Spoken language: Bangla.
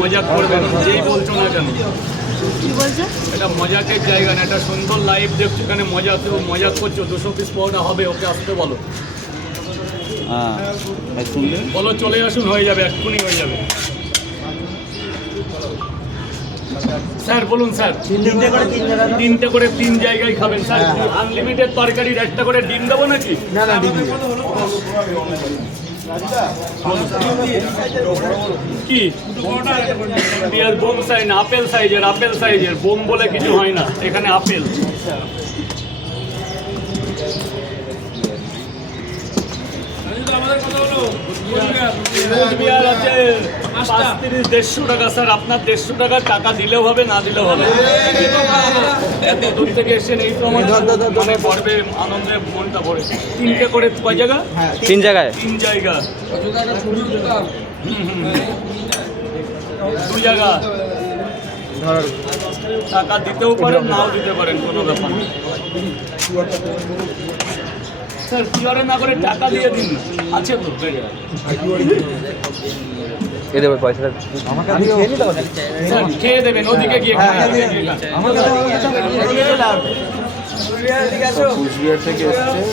মজা করবে না, যেই বলছো না কেন। কি বলছে? এটা মজাকের জায়গা না, এটা সুন্দর লাইভ দেখছো, এখানে মজা করছো। 200 পিস পাওয়াটা হবে, ওকে আসতে বলো। হ্যাঁ শুনলেন, বলো চলে আসুন, হয়ে যাবে, এক্ষুনি হয়ে যাবে। স্যার বলুন স্যার। তিনটে করে 3 জায়গায় খাবেন স্যার। আনলিমিটেড তরকারির একটা করে ডিম দেবো নাকি? না না ডিম কি পেঁয়াজ বোম সাইজ, আপেল সাইজের বোম বলে কিছু হয় না এখানে, আপেল। কুচবিহার আছে 35-150 টাকা স্যার। আপনার 150 টাকা টাকা দিলেও হবে, না দিলেও হবে। এত দূর থেকে এসেছেন, এই তো আমার মানে পড়বে, আনন্দে মনটা ভরে। 3টে করে কয় জায়গা? 3 জায়গায় 3 জায়গা। 2 জায়গা। টাকা দিতেও পারেন, নাও দিতে পারেন, কোনো ব্যাপার না স্যার। কিওরে না করে টাকা দিয়ে দিন, আছে তো এ দেবে পয়সাটা আমাকে স্যার। খেয়ে দেবেন, ওদিকে গিয়ে কুচবিহার থেকে এসেছে।